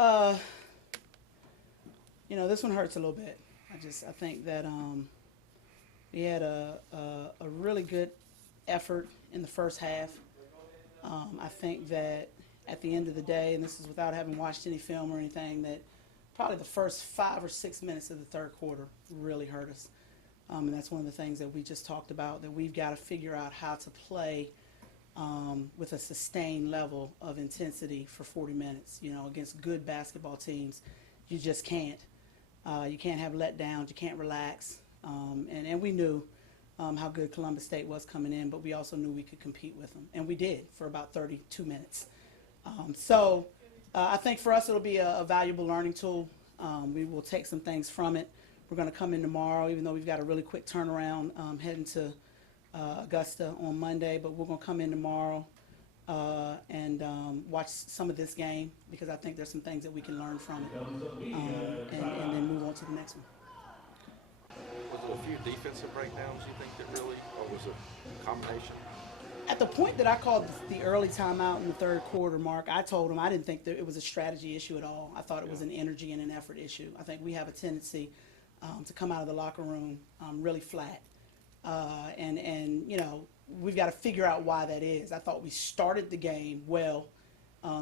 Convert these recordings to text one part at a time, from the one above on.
Uh, this one hurts a little bit. I think that we had a really good effort in the first half. I think that at the end of the day, and this is without having watched any film or anything, that probably the first 5 or 6 minutes of the third quarter really hurt us. And that's one of the things that we just talked about, that we've got to figure out how to play with a sustained level of intensity for 40 minutes. Against good basketball teams, you just can't. You can't have letdowns. You can't relax. And we knew how good Columbus State was coming in, but we also knew we could compete with them. And we did for about 32 minutes. So I think for us it'll be a valuable learning tool. We will take some things from it. We're going to come in tomorrow, even though we've got a really quick turnaround heading to Augusta on Monday. But we're going to come in tomorrow and watch some of this game, because I think there's some things that we can learn from it, and then move on to the next one. Was it a few defensive breakdowns you think that really, or was it a combination? At the point that I called the early timeout in the third quarter, Mark, I told him I didn't think that it was a strategy issue at all. I thought it was an energy and an effort issue. I think we have a tendency to come out of the locker room really flat. And we've got to figure out why that is. I thought we started the game well.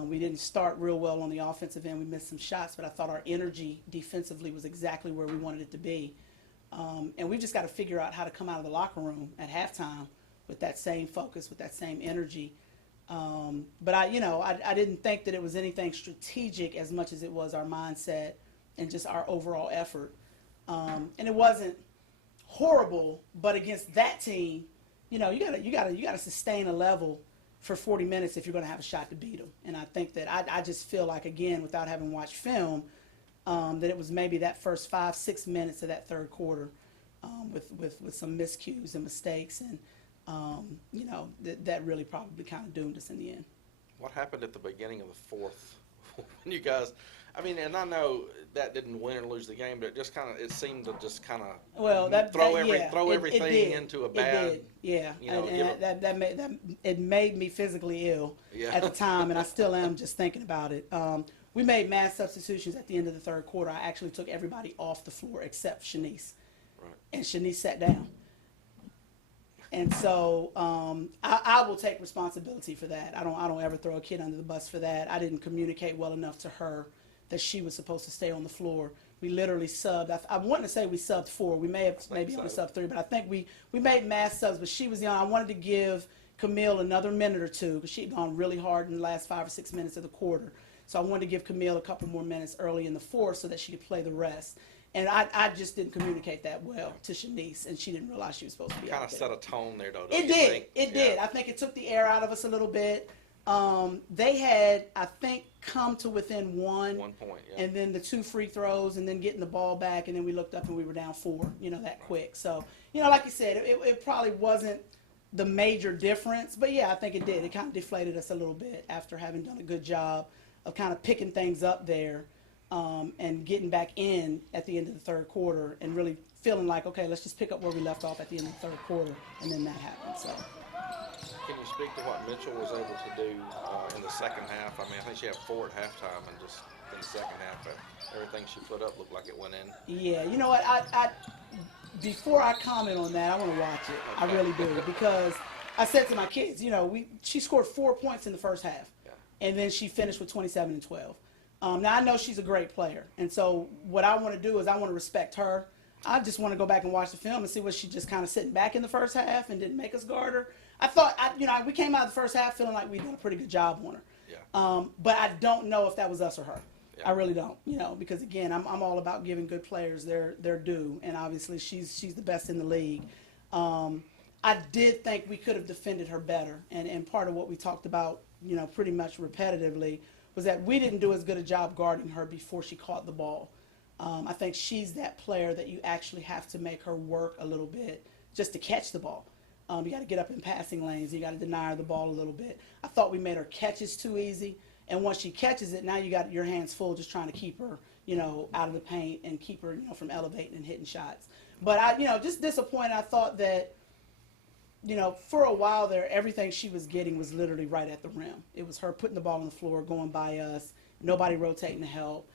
We didn't start real well on the offensive end. We missed some shots, but I thought our energy defensively was exactly where we wanted it to be. And we've just got to figure out how to come out of the locker room at halftime with that same focus, with that same energy. But I didn't think that it was anything strategic as much as it was our mindset and just our overall effort. And it wasn't horrible, but against that team, you gotta sustain a level for 40 minutes if you're going to have a shot to beat them. And I think that I just feel like, again, without having watched film, that it was maybe that first 5-6 minutes of that third quarter with some miscues and mistakes, and that really probably kind of doomed us in the end. What happened at the beginning of the fourth when you guys? I mean, and I know that didn't win or lose the game, but it seemed to just kind of throw everything into a bad. It did, yeah. It made me physically ill at the time, and I still am just thinking about it. We made mass substitutions at the end of the third quarter. I actually took everybody off the floor except Shanice, right. And Shanice sat down. And so I will take responsibility for that. I don't ever throw a kid under the bus for that. I didn't communicate well enough to her that she was supposed to stay on the floor. We literally subbed. I wanted to say we subbed 4. We may have maybe only subbed 3, but I think we made mass subs. But she was young. I wanted to give Camille another minute or two, because she had gone really hard in the last 5 or 6 minutes of the quarter. So I wanted to give Camille a couple more minutes early in the fourth so that she could play the rest. And I just didn't communicate that well to Shanice, and she didn't realize she was supposed to be out there. Kind of set a tone there, though. It did. I think it took the air out of us a little bit. They had, I think, come to within 1 point, yeah. And then the 2 free throws, and then getting the ball back, and then we looked up and we were down 4, that quick. So, like you said, it probably wasn't the major difference, but yeah, I think it did. It kind of deflated us a little bit after having done a good job of kind of picking things up there. And getting back in at the end of the third quarter and really feeling like, okay, let's just pick up where we left off at the end of the third quarter, and then that happened. So, can you speak to what Mitchell was able to do in the second half? I mean, I think she had 4 at halftime, and just in the second half, everything she put up looked like it went in. Yeah, you know what? I before I comment on that, I want to watch it. Okay. I really do, because I said to my kids, she scored 4 points in the first half, and then she finished with 27 and 12. Now, I know she's a great player, and so what I want to do is I want to respect her. I just want to go back and watch the film and see, was she just kind of sitting back in the first half and didn't make us guard her? I thought, we came out of the first half feeling like we did a pretty good job on her. Yeah. But I don't know if that was us or her. Yeah. I really don't, because, again, I'm all about giving good players their due, and obviously she's the best in the league. I did think we could have defended her better, and part of what we talked about, pretty much repetitively, was that we didn't do as good a job guarding her before she caught the ball. I think she's that player that you actually have to make her work a little bit just to catch the ball. You got to get up in passing lanes. You got to deny her the ball a little bit. I thought we made her catches too easy. And once she catches it, now you got your hands full just trying to keep her, out of the paint and keep her, from elevating and hitting shots. But I, just disappointed. I thought that, for a while there, everything she was getting was literally right at the rim. It was her putting the ball on the floor, going by us, nobody rotating to help.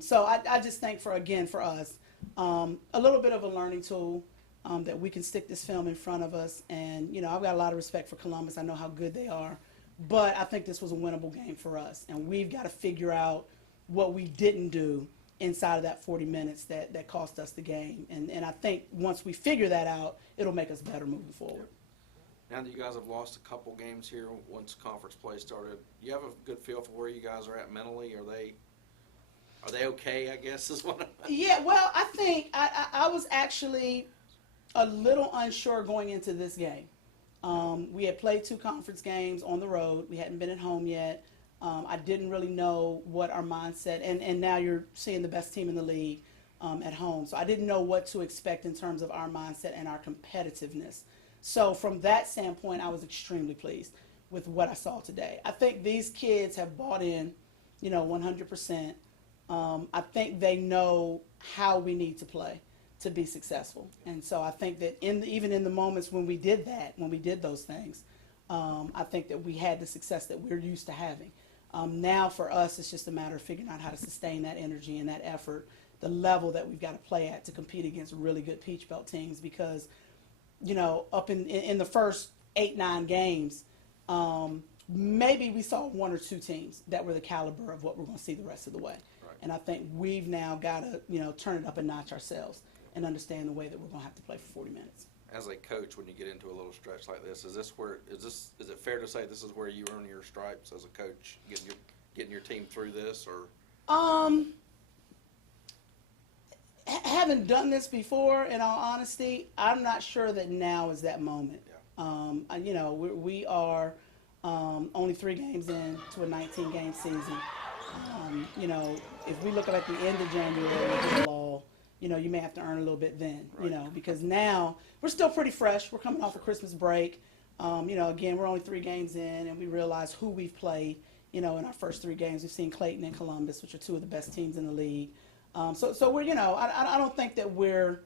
So I just think for us, a little bit of a learning tool that we can stick this film in front of us. And, I've got a lot of respect for Columbus. I know how good they are. But I think this was a winnable game for us. And we've got to figure out what we didn't do inside of that 40 minutes that cost us the game. And I think once we figure that out, it'll make us better moving forward. Now that you guys have lost a couple games here once conference play started, you have a good feel for where you guys are at mentally? Are they okay, I guess, is what Yeah, well, I think I was actually a little unsure going into this game. We had played 2 conference games on the road. We hadn't been at home yet. I didn't really know what our mindset, and now you're seeing the best team in the league at home. So I didn't know what to expect in terms of our mindset and our competitiveness. So from that standpoint, I was extremely pleased with what I saw today. I think these kids have bought in, 100%. I think they know how we need to play to be successful. And so I think that even in the moments when we did those things, I think that we had the success that we're used to having. Now for us, it's just a matter of figuring out how to sustain that energy and that effort, the level that we've got to play at to compete against really good Peach Belt teams because, up in the first 8-9 games, maybe we saw 1 or 2 teams that were the caliber of what we're going to see the rest of the way. Right. And I think we've now got to, turn it up a notch ourselves and understand the way that we're going to have to play for 40 minutes. As a coach, when you get into a little stretch like this, is it fair to say this is where you earn your stripes as a coach, getting your team through this, or? Having done this before, in all honesty, I'm not sure that now is that moment. Yeah. We are only 3 games in to a 19-game season. If we look at the end of January, you may have to earn a little bit then, right. Because now we're still pretty fresh. We're coming off a Christmas break. Again, we're only 3 games in, and we realize who we've played, in our first 3 games. We've seen Clayton and Columbus, which are 2 of the best teams in the league. So we're, I don't think that we're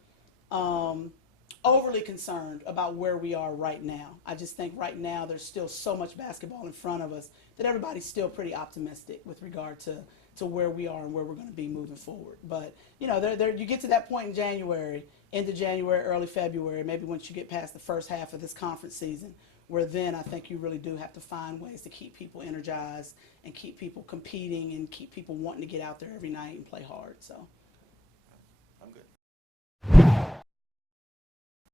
overly concerned about where we are right now. I just think right now there's still so much basketball in front of us that everybody's still pretty optimistic with regard to where we are and where we're going to be moving forward. But, you get to that point in January, end of January, early February, maybe once you get past the first half of this conference season, where then I think you really do have to find ways to keep people energized and keep people competing and keep people wanting to get out there every night and play hard. So